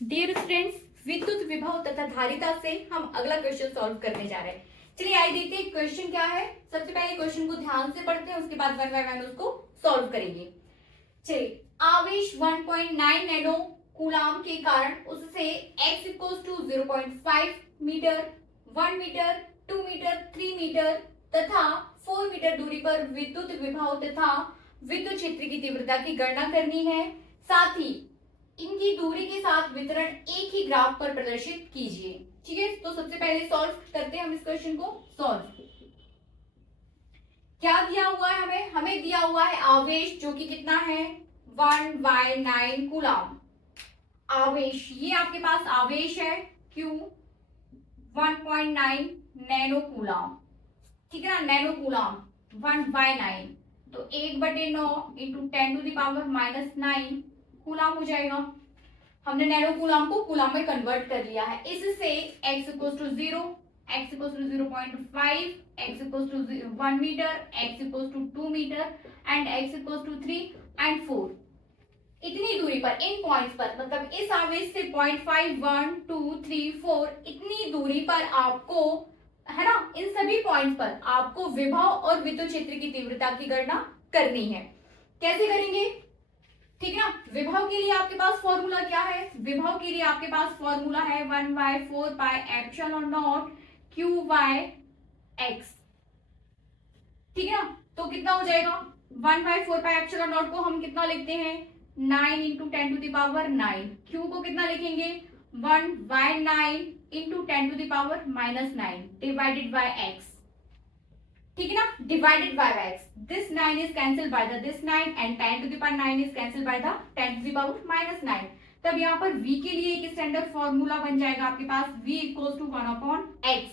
Dear students, विद्युत विभव तथा धारिता से हम अगला क्वेश्चन सॉल्व करने जा रहे हैं। चलिए आइए देखते हैं क्वेश्चन क्या है। सबसे पहले क्वेश्चन को ध्यान से पढ़ते हैं, उसके बाद वन बाय वन उसको सॉल्व करेंगे। चलिए, आवेश 1.9 नैनो कूलाम के कारण उससे x equals to 0.5 metre, 1 metre, 2 metre, 3 metre तथा 4 मीटर दूरी पर विद्युत विभव तथा विद्युत क्षेत्र की तीव्रता की गणना करनी है। साथ ही इनकी दूरी के साथ वितरण एक ही ग्राफ पर प्रदर्शित कीजिए। ठीक है, तो सबसे पहले सॉल्व करते हैं हम इस क्वेश्चन को। सॉल्व क्या दिया हुआ है हमें दिया हुआ है आवेश जो कि कितना है 1/9 कूलाम। आवेश, ये आपके पास आवेश है Q 1.9 नैनो कूलाम। ठीक है ना, नैनो कूलाम 1/9, तो 1/9 इंटू 10⁻⁻9 कूलाम हो जाएगा। हमने नैनो कूलाम को कूलाम में कन्वर्ट कर लिया है। इससे x equals to 0, x equals to 0.5, x equals to 1 metre, x equals to 2 metre and x equals to 3 and 4। इतनी दूरी पर, इन पॉइंट्स पर, मतलब इस आवेश से 0.5, 1, 2, 3, 4 इतनी दूरी पर आपको, है ना, इन सभी पॉइंट्स पर आपको विभव और विद्युत क्षेत्र की तीव्रता की गणना करनी है। कैसे करेंगे? ठीक है ना, विभव के लिए आपके पास फॉर्मूला क्या है? विभव के लिए आपके पास फॉर्मूला है 1/4 pi epsilon naught q by x. ठीक है ना, तो कितना हो जाएगा 1/4 पाई एप्सिलॉन नॉट को हम कितना लिखते हैं 9 इंटू 10⁻9। क्यू को कितना लिखेंगे 1/9 इंटू 10⁻⁻9 डिवाइडेड बाय एक्स। ठीक है ना, divided by x। This 9 is cancelled by the this 9 and 10⁻9 is cancelled by the 10⁻⁻9। तब यहाँ पर v के लिए एक स्टैंडर्ड फॉर्मूला बन जाएगा आपके पास v equals to 1/x।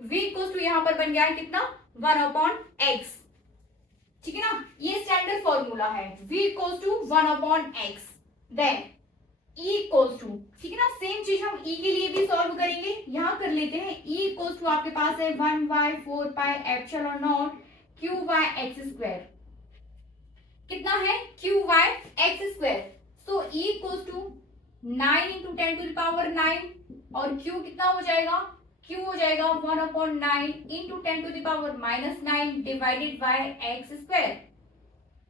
v equals to यहाँ पर बन गया है कितना 1/x। ठीक है ना, ये स्टैंडर्ड फॉर्मूला है v equals to 1/x। Then E equals to, ठीक है ना, सेम चीज हम E के लिए भी सॉल्व करेंगे। यहां कर लेते हैं E इक्वल्स टू आपके पास है 1/4 pi epsilon naught q by x square. कितना है q by x square. So E equals to 9 into 10⁻9 और Q कितना हो जाएगा, Q हो जाएगा 1/9 into 10⁻⁻9 divided by x square.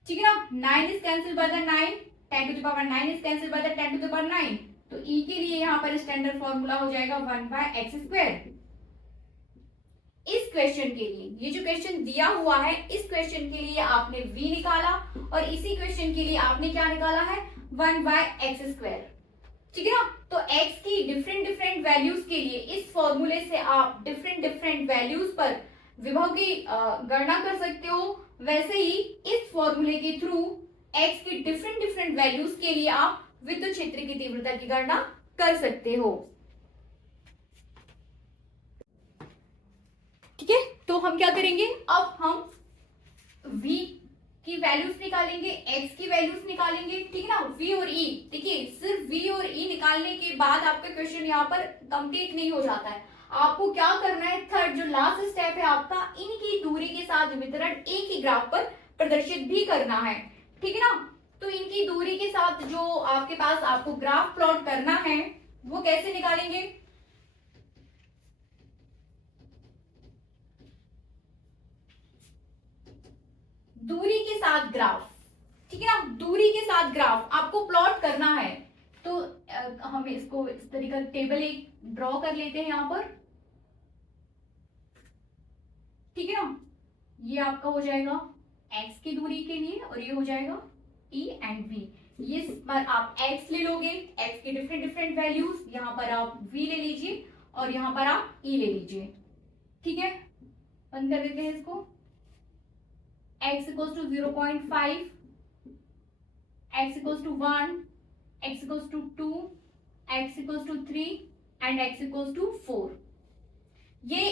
ठीक है ना, 9 is cancel by the 9, 10⁻9 is cancelled by the 10⁻9, तो E के लिए यहाँ पर स्टैंडर्ड फॉर्मूला हो जाएगा 1/x²। इस क्वेश्चन के लिए, ये जो क्वेश्चन दिया हुआ है, इस क्वेश्चन के लिए आपने V निकाला और इसी क्वेश्चन के लिए आपने क्या निकाला है 1/x²। ठीक है ना, तो x की डिफरेंट डिफरेंट वैल्यूज के लिए इस फॉर्मूले से आप डिफरेंट डिफरेंट वैल्यूज पर विभव की गणना कर सकते हो। वैसे ही इस फॉर्मूले के थ्रू x की डिफरेंट डिफरेंट वैल्यूज के लिए आप विद्युत क्षेत्र की तीव्रता की गणना कर सकते हो। ठीक है, तो हम क्या करेंगे, अब हम v की वैल्यूज निकालेंगे, x की वैल्यूज निकालेंगे। ठीक है ना, v और e, देखिए सिर्फ v और e निकालने के बाद आपका क्वेश्चन यहाँ पर कंप्लीट नहीं हो जाता है। आपको क्या करना है, थर्ड जो लास्ट स्टेप है आपका, इनकी दूरी के साथ वितरण एक ही ग्राफ पर प्रदर्शित भी करना है। ठीक है ना, तो इनकी दूरी के साथ जो आपके पास आपको ग्राफ प्लॉट करना है वो कैसे निकालेंगे, दूरी के साथ ग्राफ। ठीक है ना, दूरी के साथ ग्राफ आपको प्लॉट करना है। तो हम इसको इस तरीके का टेबल एक ड्रॉ कर लेते हैं यहां पर। ठीक है ना, ये आपका हो जाएगा x की दूरी के लिए और ये हो जाएगा E एंड V। ये पर आप x ले लोगे, x की डिफरेंट डिफरेंट वैल्यूज, यहाँ पर आप V ले लीजिए और यहाँ पर आप E ले लीजिए। ठीक है, बंद कर देते हैं इसको। x equals to 0.5, x equals to 1, x equals to 2, x equals to 3 and x equals to 4। ये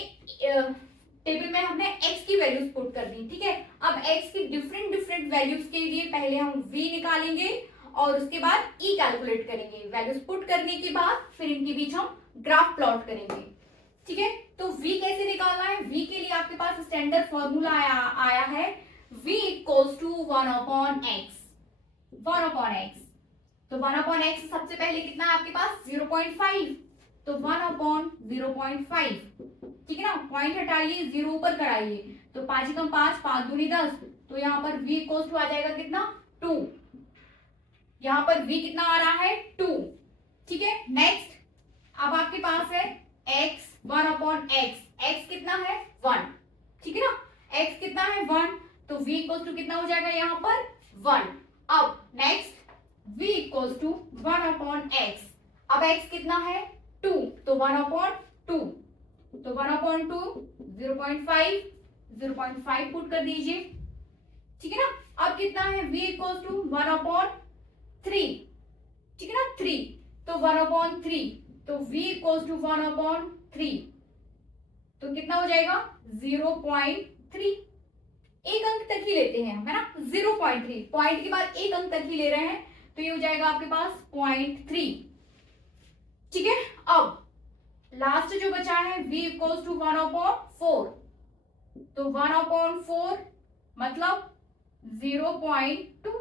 टेबल में हमने x की वैल्यूज पुट कर दी। ठीक है, अब x की डिफरेंट डिफरेंट वैल्यूज के लिए पहले हम v निकालेंगे और उसके बाद e कैलकुलेट करेंगे। वैल्यूज पुट करने के बाद फिर इनके बीच हम ग्राफ प्लॉट करेंगे। ठीक है, तो v कैसे निकालना है, v के लिए आपके पास स्टैंडर्ड फॉर्मूला आया है v इक्वल्स टू 1/x। तो 1/x सबसे पहले कितना है आपके पास 0.5, तो 1/0.5, ठीक है ना। पॉइंट हटाइए, 0 ऊपर कराइए, तो 5 एकम 5, 5 दूनी 10, तो यहाँ पर v इक्वल्स टू आ जाएगा कितना 2, यहाँ पर v कितना आ रहा है 2, ठीक है। नेक्स्ट अब आपके पास है x 1/x, x कितना है 1, ठीक है ना, x कितना है 1, तो v इक्वल्स टू कितना हो जाएगा यहाँ पर 1। अब next v equals to 1/x, अब x कितना है 2, तो 1/2, तो 1/2 0.5, 0.5 पुट कर दीजिए, ठीक है ना। अब कितना है v इक्वल्स टू 1/3, ठीक है ना 3, तो 1/3, तो v इक्वल्स टू 1/3, तो कितना हो जाएगा 0.3, एक अंक तक ही लेते हैं, है ना, 0.3, पॉइंट के बाद एक अंक तक ही ले रहे हैं, तो ये हो जाएगा आपके पास 0.3, ठीक है। अब लास्ट जो बचा है v इक्वल्स टू 1/4, तो 1/4 मतलब 0.2,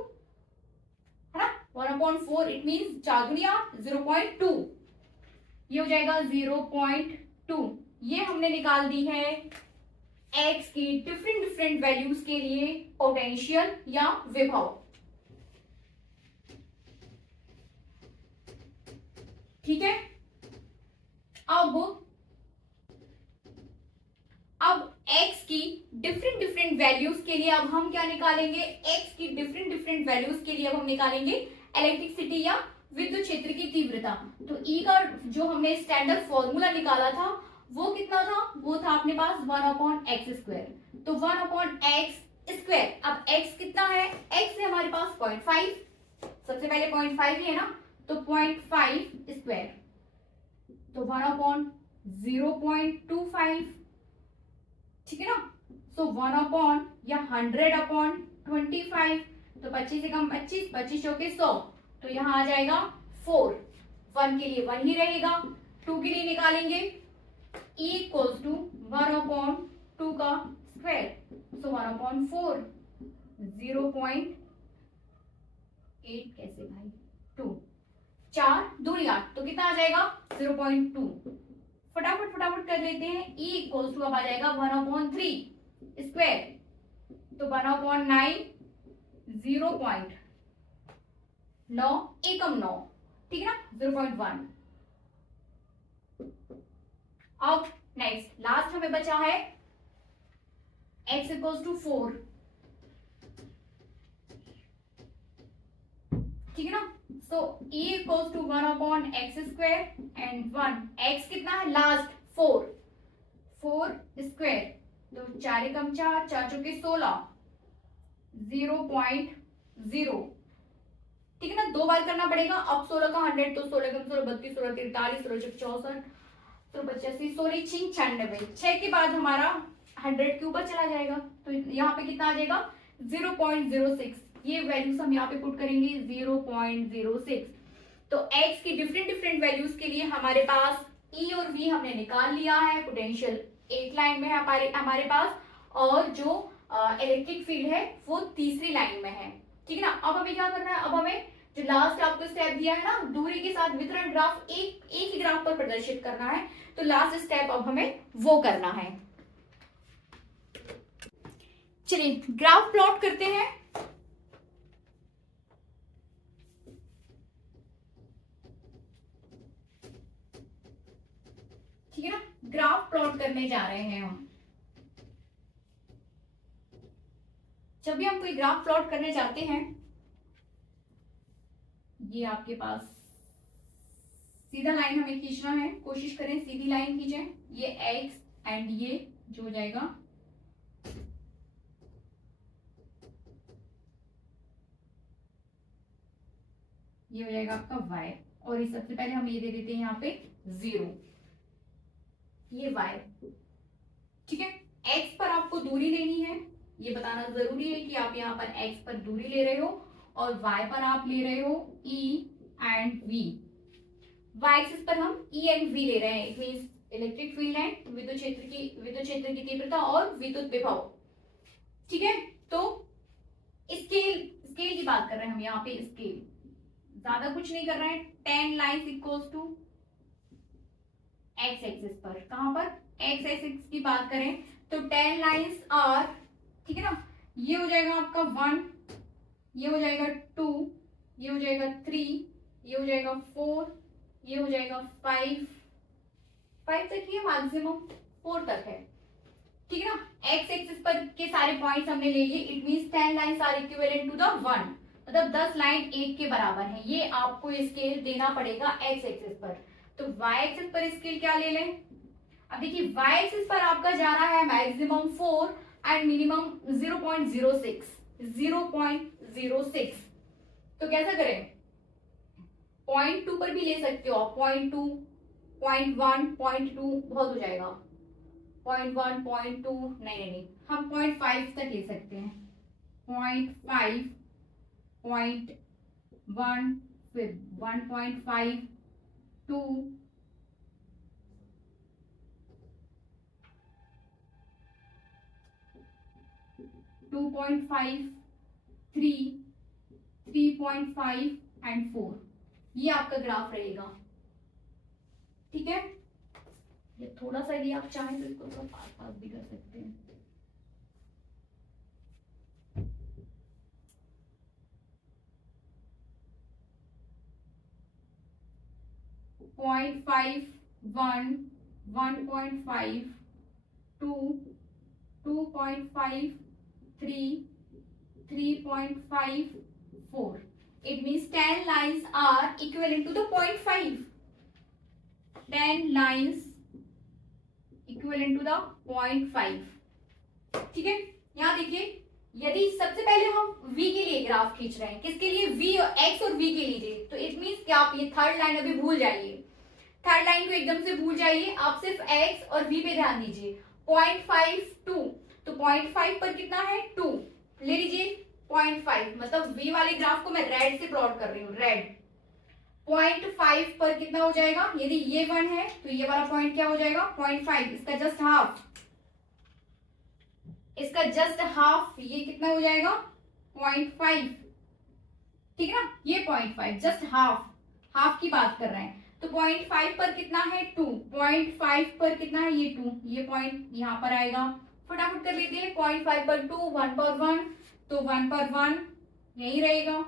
है ना, 1/4 इट मीन 4 दूनी 8, 0.2, ये हो जाएगा 0.2। ये हमने निकाल दी है x की डिफरेंट डिफरेंट वैल्यूज के लिए पोटेंशियल या विभव, ठीक है। अब x की डिफरेंट डिफरेंट वैल्यूज के लिए अब हम क्या निकालेंगे, x की डिफरेंट डिफरेंट वैल्यूज के लिए अब हम निकालेंगे इलेक्ट्रिसिटी या विद्युत क्षेत्र की तीव्रता। तो E का जो हमने स्टैंडर्ड फॉर्मूला निकाला था वो कितना था, वो था अपने पास 1/x², तो 1/x²। अब x कितना है, x है हमारे पास 0.5, सबसे पहले 0.5 ही है ना, तो 0.5², तो 1/0.25, ठीक है ना। सो 1 या 100/25, तो 25 एकम 25, 25 चौके 100, तो यहाँ आ जाएगा 4, 1 के लिए 1 ही रहेगा, 2 के लिए निकालेंगे E इक्वल्स टू 1/2 का स्क्वायर, सो 1/4, 0.8 कैसे भाई 2, 4 दूनी 8, तो कितना आ जाएगा 0.2, फटाफट फटाफट कर लेते हैं। E इक्वल्स टू अब आ जाएगा 1/3 स्क्वायर, तो 1/9, 0.9 एकम 9, ठीक है ना, 0.1। अब नेक्स्ट लास्ट हमें बचा है x इक्वल्स टू 4, ठीक है ना। So E equals to 1/x² and 1, x कितना है लास्ट 4 स्क्वायर, तो 4 एकम 4, 4 चौके 16, 0.0, ठीक है ना, 2 बार करना पड़ेगा। अब 16 का 100, तो 16 एकम 16, 32, 16 43, 16 64, 85, 16 96, 6 के बाद हमारा 100 के ऊपर चला जाएगा, तो यहाँ पे कितना आ जाएगा 0.06, ये वैल्यूज हम यहाँ पे पुट करेंगे 0.06। तो x की डिफरेंट डिफरेंट वैल्यूज के लिए हमारे पास E और V हमने निकाल लिया है, पोटेंशियल एक लाइन में है हमारे पास, और जो इलेक्ट्रिक फील्ड है वो तीसरी लाइन में है, ठीक है ना। अब हमें क्या करना है, अब हमें जो लास्ट आपको स्टेप दिया है ना, दूरी के साथ वितरण ग्राफ एक ही ग्राफ पर प्रदर्शित करना है, तो लास्ट स्टेप अब हमें वो करना है। चलिए ग्राफ प्लॉट करते हैं। ठीक है ना, ग्राफ प्लॉट करने जा रहे हैं हम। जब भी हम कोई ग्राफ प्लॉट करने जाते हैं, ये आपके पास सीधा लाइन हमें खींचना है, कोशिश करें सीधी लाइन खींचें, ये x एंड ये जो हो जाएगा ये हो जाएगा आपका y, और इस सबसे पहले हम ये दे देते हैं यहाँ पे 0, ये y, ठीक है। x पर आपको दूरी लेनी है, ये बताना जरूरी है कि आप यहाँ पर x पर दूरी ले रहे हो और y पर आप ले रहे हो E and V। y axis पर हम E एंड V ले रहे हैं, इट मींस इलेक्ट्रिक फील्ड है, विद्युत क्षेत्र की तीव्रता और विद्युत विभव, ठीक है। तो स्केल की बात कर रहे हैं हम यहाँ पे, स्केल ज्यादा कुछ नहीं कर रहे हैं। 10 lines equals to x axis पर, कहां पर, एक्स एक्सिस की बात करें तो 10 लाइन्स आर, ठीक है ना, ये हो जाएगा आपका 1, ये हो जाएगा 2, ये हो जाएगा 3, ये हो जाएगा 4, ये हो जाएगा 5 तक ही है, मैक्सिमम 4 तक है, ठीक है ना। एक्स एक्सिस पर के सारे पॉइंट्स हमने ले लिए। It means 10 lines are equivalent to the 1, मतलब 10 लाइन 1 के बराबर है। ये आपको स्केल देना पड़ेगा एक्स एक्सिस पर। तो वाई एक्सिस पर स्केल क्या ले लें, अब देखिए वाई एक्सिस पर आपका जा रहा है मैक्सिमम 4 एंड मिनिमम 0.06, 0.06। तो कैसा करें, 0.2 पर भी ले सकते हो आप, 0.2, 0.1, 0.2 बहुत हो जाएगा, 0.1, 0.2 नहीं, हम 0.5 तक ले सकते हैं, 0.5, 0.1, फिर 1.5, 2, 2.5, 3, 3.5 एंड 4। ये आपका ग्राफ रहेगा, ठीक है। ये थोड़ा सा भी आप चाहें तो इसको थोड़ा पास पास भी कर सकते हैं। Point 5, 1, 1.5, 2, 2.5, 3, 3.5, 4. It means 10 lines are equivalent to the 0.5. 10 lines equivalent to the 0.5. ठीक है, यहाँ देखिए, यदि सबसे पहले हम v के लिए ग्राफ खींच रहे हैं, किसके लिए, v और x और v के लिए, तो इट मीन्स कि आप ये थर्ड लाइन अभी भूल जाइए, थर्ड लाइन को एकदम से भूल जाइए, आप सिर्फ x और v पे ध्यान दीजिए। 0.5, 2, तो 0.5 पर कितना है, 2 ले लीजिए, 0.5 मतलब v वाले ग्राफ को मैं रेड से प्लॉट कर रही हूँ, रेड। 0.5 पर कितना हो जाएगा, यदि ये 1 है तो ये वाला पॉइंट क्या हो जाएगा, 0.5, इसका जस्ट हाफ, इसका जस्ट हाफ, ये कितना हो जाएगा, 0.5, ठीक है ना, ये 0.5 जस्ट हाफ, हाफ की बात कर रहे हैं। तो 0.5 पर कितना है, 2, 0.5 पर कितना है, ये 2, ये पॉइंट यहाँ पर आएगा, फटाफट कर लेते हैं। 0.5 पर 2, 1 पर 1, तो 1 पर 1 यही रहेगा,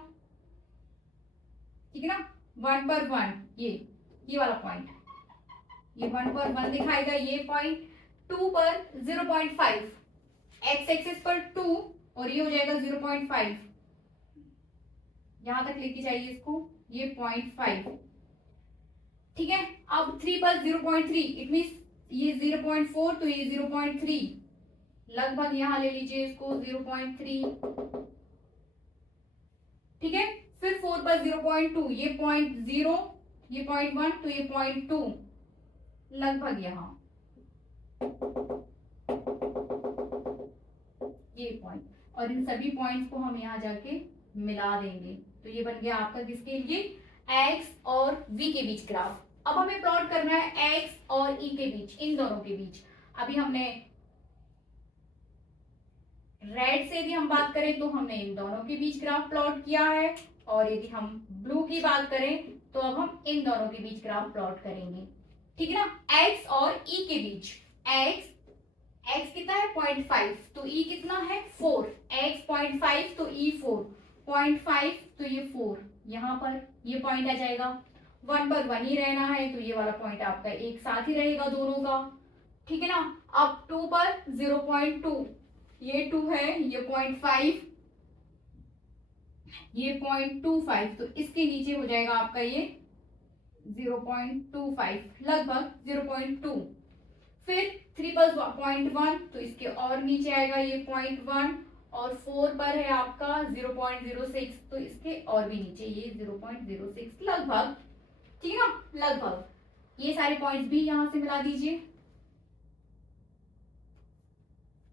ठीक है ना, 1 पर 1 ये वाला पॉइंट, ये 1 पर 1 दिखाएगा ये पॉइंट। 2 पर 0.5, एक्स एक्सिस पर 2 और ये हो जाएगा 0.5, यहां तक लेके जाइए इसको, ये 0.5, ठीक है। अब 3 पर 0.3, इट मींस ये 0.4, तो ये 0.3, लगभग यहां ले लीजिए इसको 0.3, ठीक है। फिर 4 पर 0.2, ये 0.0, ये 0.1, तो ये 0.2, लगभग यहां ये पॉइंट, और इन सभी पॉइंट्स को हम यहां जाके मिला देंगे, तो ये बन गया आपका किसके लिए, x और v के बीच ग्राफ। अब हमें प्लॉट करना है x और e के बीच, इन दोनों के बीच। अभी हमने रेड से भी हम बात करें तो हमने इन दोनों के बीच ग्राफ प्लॉट किया है, और यदि हम ब्लू की बात करें तो अब हम इन दोनों के बीच ग्राफ प्लॉट करेंगे, ठीक है ना। x और e के बीच, x कितना है 0.5, तो e कितना है 4, x 0.5 तो e 4, 0.5 तो ये 4, यहाँ पर ये पॉइंट आ जाएगा। 1 पर 1 ही रहना है, तो ये वाला पॉइंट आपका एक साथ ही रहेगा दोनों का, ठीक है ना। अब 2 पर 0.2, ये 2 है, ये 0.5, ये 0.25, तो इसके नीचे हो जाएगा आपका ये 0.25, लगभग 0.2। फिर 3 पर 0.1, तो इसके और नीचे आएगा ये 0.1, और 4 पर है आपका 0.06, तो इसके और भी नीचे ये 0.06, लगभग, ठीक है ना, लगभग। ये सारे पॉइंट्स भी यहां से मिला दीजिए,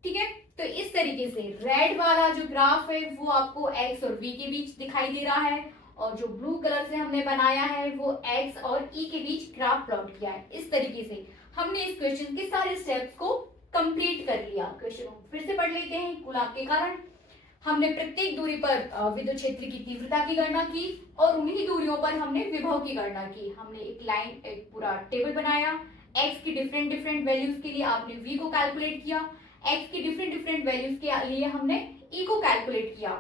ठीक है। तो इस तरीके से रेड वाला जो ग्राफ है वो आपको x और v के बीच दिखाई दे रहा है, और जो ब्लू कलर से हमने बनाया है वो x और e के बीच ग्राफ प्लॉट किया है। इस तरीके से हमने इस क्वेश्चन के सारे स्टेप्स को कंप्लीट कर लिया। क्वेश्चन को फिर से पढ़ लेते हैं, गुलाब के कारण। हमने प्रत्येक दूरी पर विद्युत क्षेत्र की तीव्रता की गणना की और उन्हीं दूरियों पर हमने विभव की गणना की। हमने एक पूरा टेबल बनाया। x की डिफरेंट डिफरेंट वैल्यूज के लिए आपने v को कैलकुलेट किया, x की डिफरेंट डिफरेंट वैल्यूज के लिए हमने e को कैलकुलेट किया।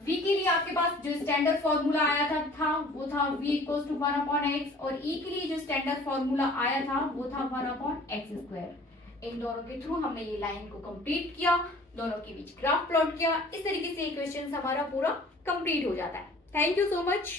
v के लिए आपके पास जो स्टैंडर्ड फॉर्मूला आया था वो था v इक्वल्स टू 1/x और e के लिए जो स्टैंडर्ड फॉर्मूला आया था वो था 1/x²। इन दोनों के थ्रू हमने ये लाइन को कंप्लीट किया, दोनों के बीच ग्राफ प्लॉट किया। इस तरीके से इक्वेशन हमारा पूरा कंप्लीट हो जाता है। Thank you so much.